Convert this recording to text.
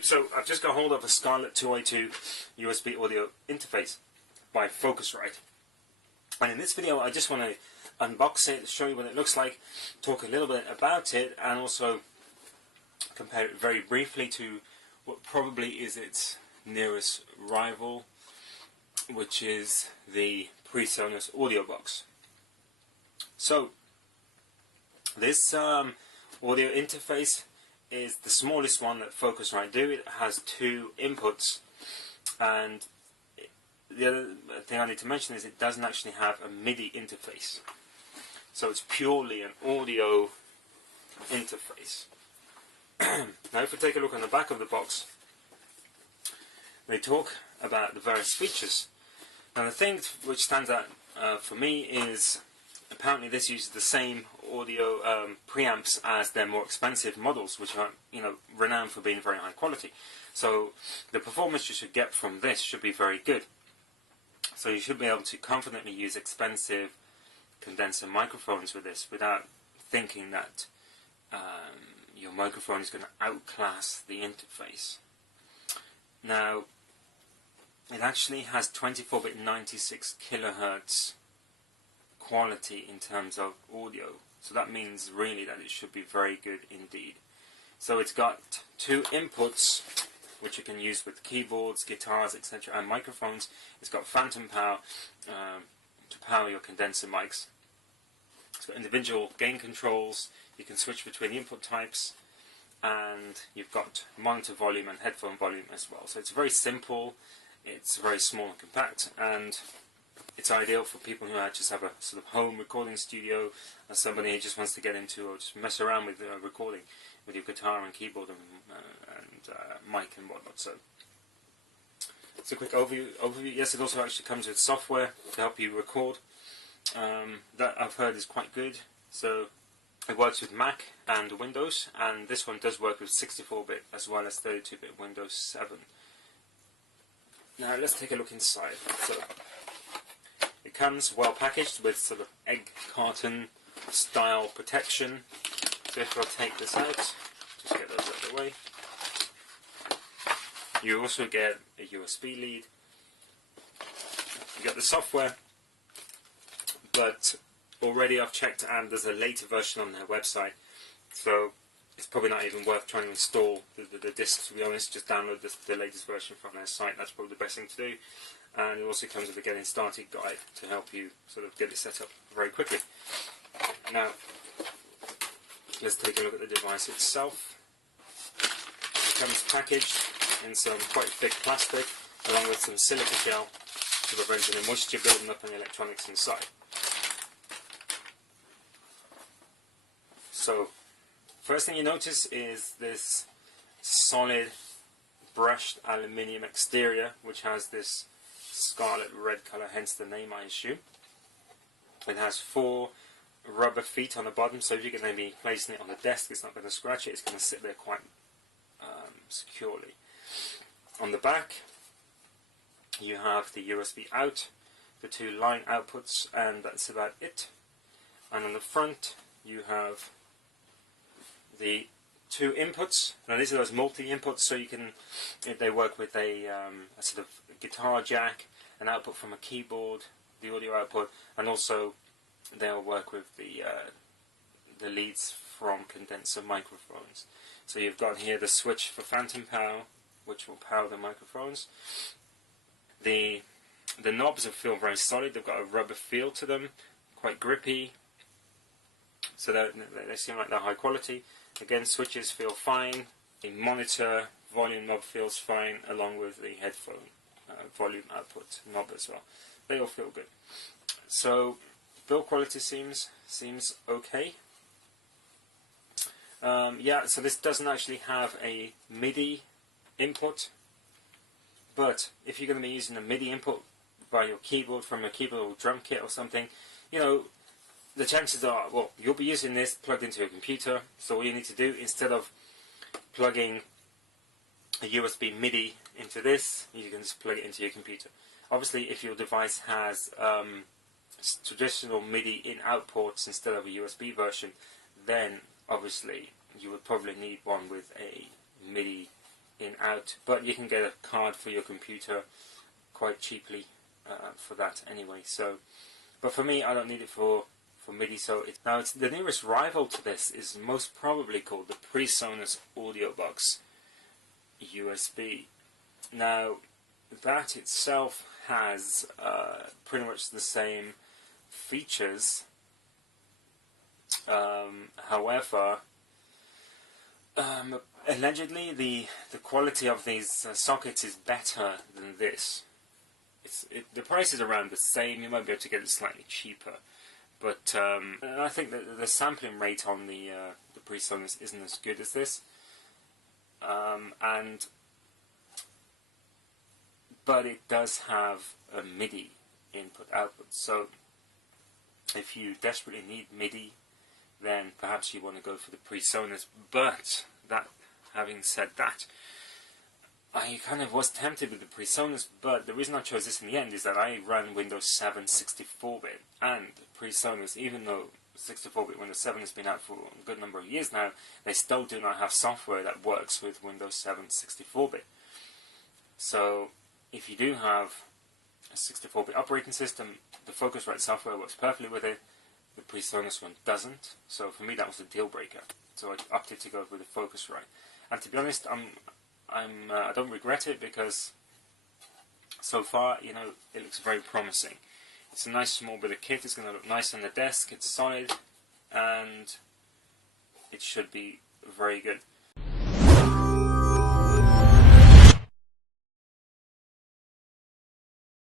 So I've just got hold of a Scarlett 2i2 USB audio interface by Focusrite, and in this video I just want to unbox it, show you what it looks like, talk a little bit about it, and also compare it very briefly to what probably is its nearest rival, which is the PreSonus audio box. So this audio interface is the smallest one that Focusrite do. It has two inputs, and the other thing I need to mention is it doesn't actually have a MIDI interface, so it's purely an audio interface. Now if we take a look on the back of the box, they talk about the various features. Now the thing which stands out for me is apparently this uses the same audio preamps as their more expensive models, which are, renowned for being very high quality. So the performance you should get from this should be very good. So you should be able to confidently use expensive condenser microphones with this without thinking that your microphone is going to outclass the interface. Now it actually has 24-bit 96 kilohertz quality in terms of audio, so that means really that it should be very good indeed. So it's got two inputs which you can use with keyboards, guitars, etc. and microphones. It's got phantom power to power your condenser mics. It's got individual gain controls. You can switch between the input types, and you've got monitor volume and headphone volume as well. So it's very simple, it's very small and compact, and it's ideal for people who just have a sort of home recording studio, or somebody who just wants to get into or just mess around with recording with your guitar and keyboard and mic and whatnot. So it's a quick overview. Yes, it also actually comes with software to help you record. That I've heard is quite good. So it works with Mac and Windows, and this one does work with 64-bit as well as 32-bit Windows 7. Now let's take a look inside. So it comes well packaged with sort of egg carton style protection. So if I take this out, just get those out of the way. You also get a USB lead. You get the software, but already I've checked and there's a later version on their website, so it's probably not even worth trying to install the disc, to be honest. Just download the latest version from their site. That's probably the best thing to do. And it also comes with a getting started guide to help you sort of get it set up very quickly. Now let's take a look at the device itself. It comes packaged in some quite thick plastic along with some silica gel to prevent any moisture building up on the electronics inside. So first thing you notice is this solid brushed aluminium exterior, which has this scarlet red colour, hence the name, I assume. It has 4 rubber feet on the bottom, so if you're going to be placing it on the desk, it's not going to scratch it, it's going to sit there quite securely. On the back you have the USB out, the 2 line outputs, and that's about it. And on the front you have the 2 inputs. Now these are those multi-inputs, so you can, they work with a sort of guitar jack, an output from a keyboard, the audio output, and also they'll work with the leads from condenser microphones. So you've got here the switch for phantom power, which will power the microphones. The knobs feel very solid. They've got a rubber feel to them, quite grippy. So they seem like they're high quality. Again, switches feel fine. The monitor volume knob feels fine, along with the headphone volume output knob as well. They all feel good. So build quality seems okay. Yeah, so this doesn't actually have a MIDI input, but if you're going to be using a MIDI input by your keyboard from a keyboard or drum kit or something, the chances are, well, you'll be using this plugged into your computer, so all you need to do, instead of plugging a USB MIDI into this, you can just plug it into your computer. Obviously, if your device has traditional MIDI in outputs instead of a USB version, then obviously you would probably need one with a MIDI in out, but you can get a card for your computer quite cheaply for that anyway. So, but for me, I don't need it for MIDI. So it's the nearest rival to this is most probably called the PreSonus Audio Box USB. Now that itself has pretty much the same features. However, allegedly the quality of these sockets is better than this. The price is around the same. You might be able to get it slightly cheaper, but I think that the sampling rate on the PreSonus isn't as good as this. But it does have a MIDI input-output. So if you desperately need MIDI, then perhaps you want to go for the PreSonus. But that, having said that, I kind of was tempted with the PreSonus, but the reason I chose this in the end is that I run Windows 7 64-bit, and PreSonus, even though 64-bit Windows 7 has been out for a good number of years now, they still do not have software that works with Windows 7 64-bit. So if you do have a 64-bit operating system, the Focusrite software works perfectly with it. The PreSonus one doesn't. So for me, that was a deal breaker. So I opted to go with the Focusrite. And to be honest, I don't regret it, because so far, you know, it looks very promising. It's a nice small bit of kit. It's going to look nice on the desk. It's solid, and it should be very good.